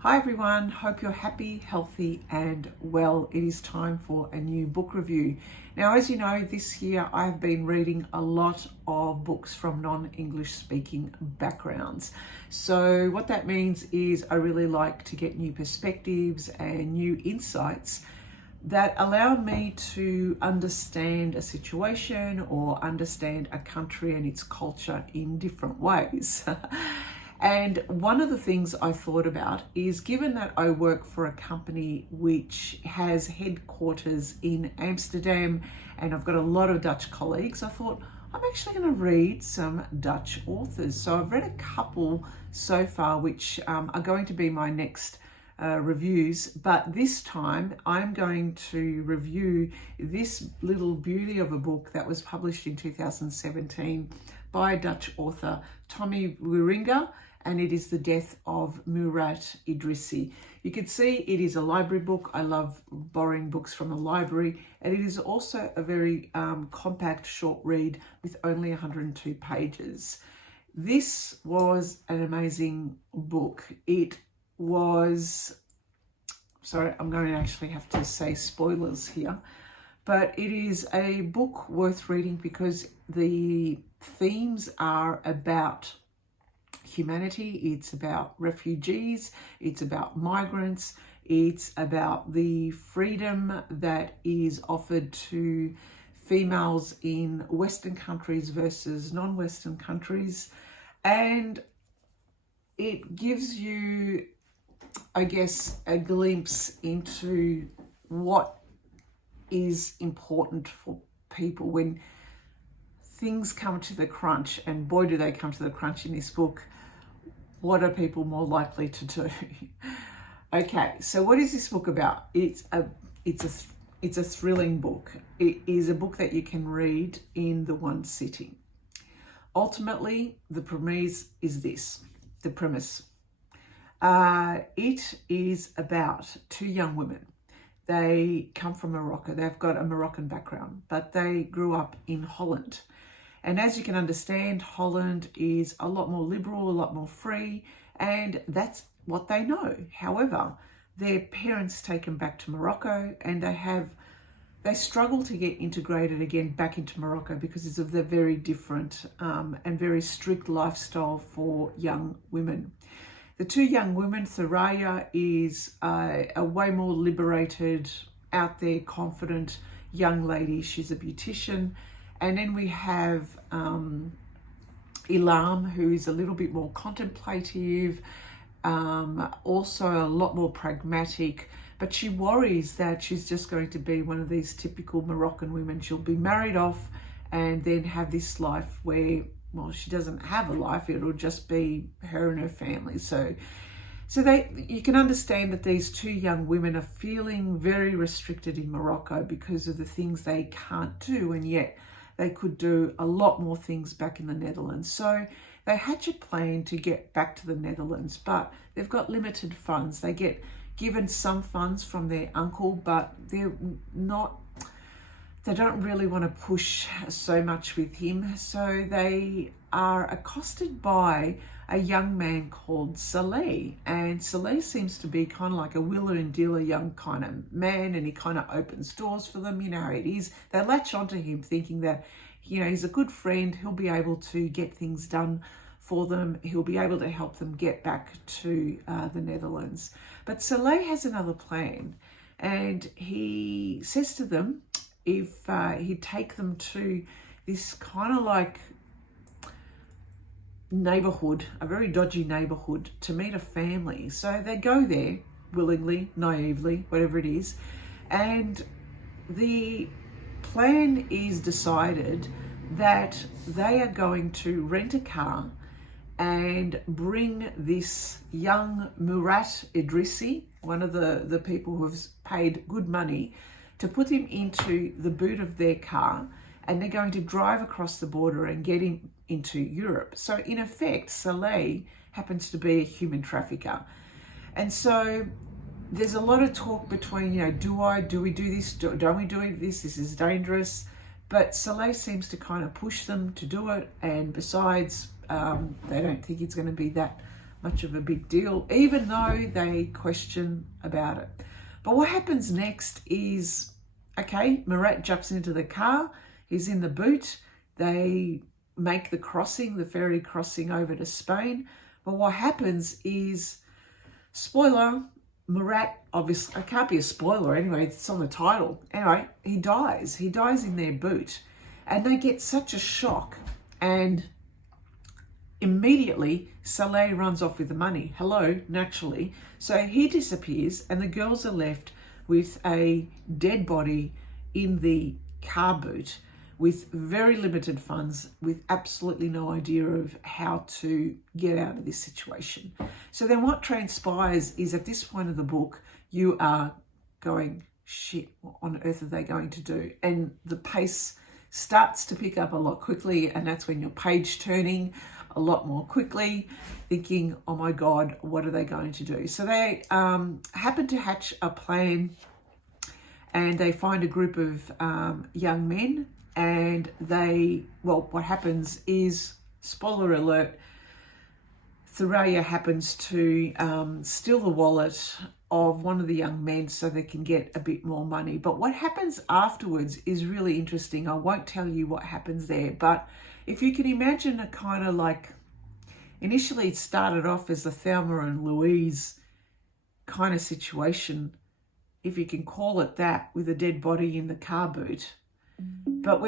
Hi everyone, hope you're happy, healthy and well. It is time for a new book review. Now, as you know, this year I've been reading a lot of books from non-English speaking backgrounds. So what that means is I really like to get new perspectives and new insights that allow me to understand a situation or understand a country and its culture in different ways. And one of the things I thought about is, given that I work for a company which has headquarters in Amsterdam and I've got a lot of Dutch colleagues, I thought I'm actually going to read some Dutch authors. So I've read a couple so far which are going to be my next reviews, but this time I'm going to review this little beauty of a book that was published in 2017 by a Dutch author, Tommy Weiringa, and it is The Death of Murat Idrissi. You can see it is a library book. I love borrowing books from a library, and it is also a very compact short read with only 102 pages. This was an amazing book. It was, sorry, I'm going to actually have to say spoilers here, but it is a book worth reading because the themes are about humanity, it's about refugees, it's about migrants, it's about the freedom that is offered to females in Western countries versus non-Western countries, and it gives you, I guess, a glimpse into what is important for people when things come to the crunch, and boy do they come to the crunch in this book. What are people more likely to do? Okay, so what is this book about? It's a thrilling book. It is a book that you can read in the one sitting. Ultimately, the premise is this. The premise. It is about two young women. They come from Morocco. They've got a Moroccan background, but they grew up in Holland. And as you can understand, Holland is a lot more liberal, a lot more free, and that's what they know. However, their parents take them back to Morocco, and they struggle to get integrated again back into Morocco because it's of the very different and very strict lifestyle for young women. The two young women, Thoraya is a way more liberated, out there, confident young lady. She's a beautician. And then we have Ilam, who is a little bit more contemplative, also a lot more pragmatic, but she worries that she's just going to be one of these typical Moroccan women. She'll be married off and then have this life where, well, she doesn't have a life. It'll just be her and her family. So you can understand that these two young women are feeling very restricted in Morocco because of the things they can't do, and yet they could do a lot more things back in the Netherlands. So they hatch a plan to get back to the Netherlands, but they've got limited funds. They get given some funds from their uncle, but they don't really want to push so much with him. So they are accosted by a young man called Saleh. And Saleh seems to be kind of like a wheeler and dealer young kind of man, and he kind of opens doors for them. You know how it is. They latch onto him thinking that, you know, he's a good friend. He'll be able to get things done for them. He'll be able to help them get back to the Netherlands. But Saleh has another plan, and he says to them, if he'd take them to this kind of like neighborhood, a very dodgy neighborhood, to meet a family. So they go there willingly, naively, whatever it is. And the plan is decided that they are going to rent a car and bring this young Murat Idrissi, one of the people who have paid good money, to put him into the boot of their car, and they're going to drive across the border and get him into Europe. So in effect, Saleh happens to be a human trafficker. And so there's a lot of talk between, you know, do we do this? Don't we do this? This is dangerous. But Saleh seems to kind of push them to do it. And besides, they don't think it's going to be that much of a big deal, even though they question about it. But what happens next is, okay, Murat jumps into the car, he's in the boot, they make the crossing, the ferry crossing over to Spain. But what happens is, spoiler, Murat, obviously, it can't be a spoiler anyway, it's on the title. Anyway, he dies in their boot. And they get such a shock, and immediately Saleh runs off with the money. Hello, naturally. So he disappears, and the girls are left with a dead body in the car boot with very limited funds, with absolutely no idea of how to get out of this situation. So then what transpires is, at this point of the book, you are going, shit, what on earth are they going to do? And the pace starts to pick up a lot quickly, and that's when you're page turning a lot more quickly, thinking, oh my God, what are they going to do? So they happen to hatch a plan, and they find a group of young men, and what happens is, spoiler alert, Thuraya happens to steal the wallet of one of the young men so they can get a bit more money. But what happens afterwards is really interesting. I won't tell you what happens there, but if you can imagine a kind of like, initially it started off as a Thelma and Louise kind of situation, if you can call it that, with a dead body in the car boot. But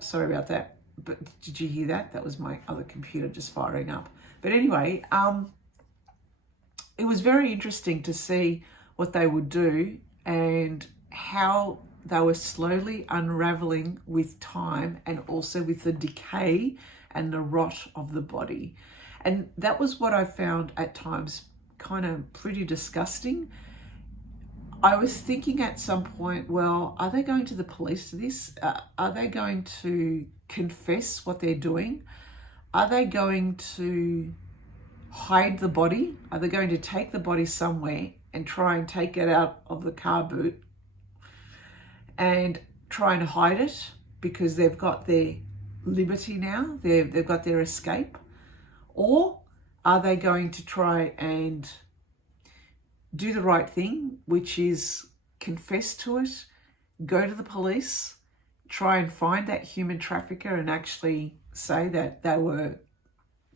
sorry about that, but did you hear that? That was my other computer just firing up. But anyway, it was very interesting to see what they would do and how they were slowly unraveling with time, and also with the decay and the rot of the body. And that was what I found at times kind of pretty disgusting. I was thinking at some point, well, are they going to the police for this? Are they going to confess what they're doing? Are they going to hide the body? Are they going to take the body somewhere and try and take it out of the car boot and try and hide it because they've got their liberty now, they've got their escape? Or are they going to try and do the right thing, which is confess to it, go to the police, try and find that human trafficker and actually say that they were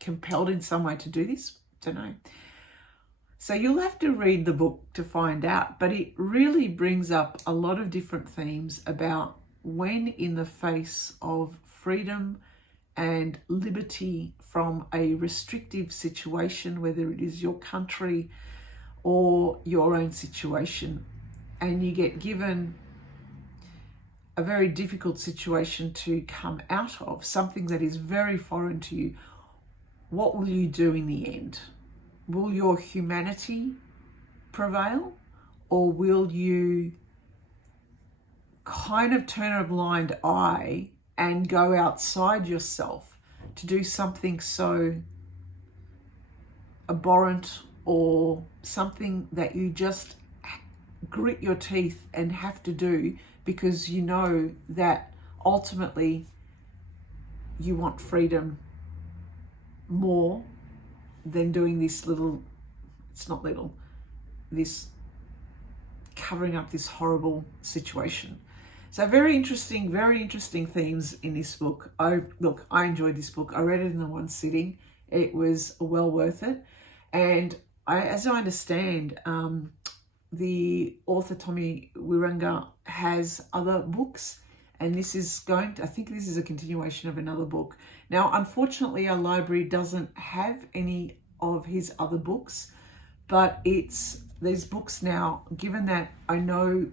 compelled in some way to do this? Don't know. So you'll have to read the book to find out, but it really brings up a lot of different themes about when, in the face of freedom and liberty from a restrictive situation, whether it is your country or your own situation, and you get given a very difficult situation to come out of, something that is very foreign to you, what will you do in the end? Will your humanity prevail, or will you kind of turn a blind eye and go outside yourself to do something so abhorrent, or something that you just grit your teeth and have to do because you know that ultimately you want freedom more than doing this little, it's not little, this covering up this horrible situation. So very interesting themes in this book. I enjoyed this book. I read it in the one sitting. It was well worth it. And as I understand, the author Tommy Weiringa has other books, and this is I think this is a continuation of another book. Now, unfortunately, our library doesn't have any of his other books, but these books now, given that I know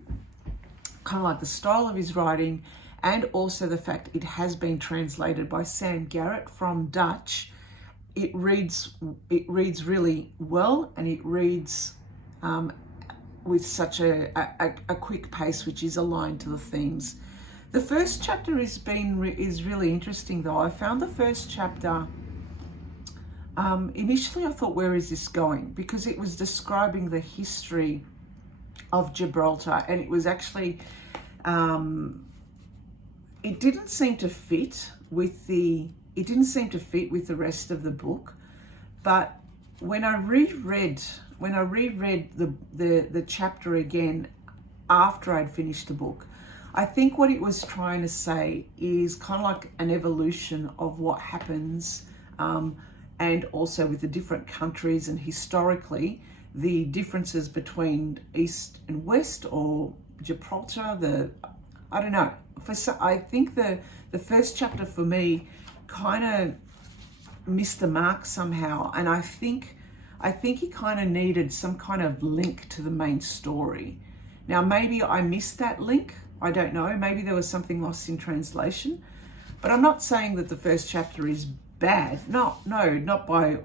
kind of like the style of his writing, and also the fact it has been translated by Sam Garrett from Dutch, it reads really well, and it reads with such a quick pace, which is aligned to the themes. The first chapter is really interesting, though. I found the first chapter, initially I thought, where is this going? Because it was describing the history of Gibraltar, and it was actually, it didn't seem to fit with the rest of the book. But when I reread the chapter again after I'd finished the book, I think what it was trying to say is kind of like an evolution of what happens, and also with the different countries and historically the differences between East and West, or Gibraltar. I don't know. I think the first chapter for me kind of missed the mark somehow, and I think he kind of needed some kind of link to the main story. Now maybe I missed that link. I don't know. Maybe there was something lost in translation. But I'm not saying that the first chapter is bad. No, not by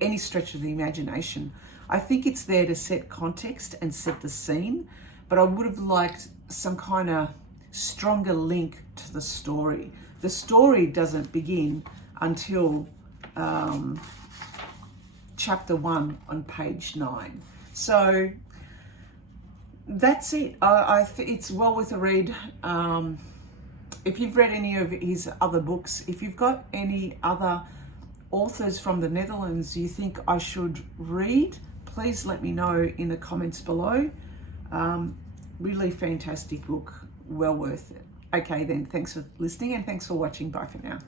any stretch of the imagination. I think it's there to set context and set the scene, but I would have liked some kind of stronger link to the story. The story doesn't begin until chapter 1 on page 9. So that's it. It's well worth a read. If you've read any of his other books, if you've got any other authors from the Netherlands you think I should read, please let me know in the comments below. Really fantastic book, well worth it. Okay then, thanks for listening and thanks for watching. Bye for now.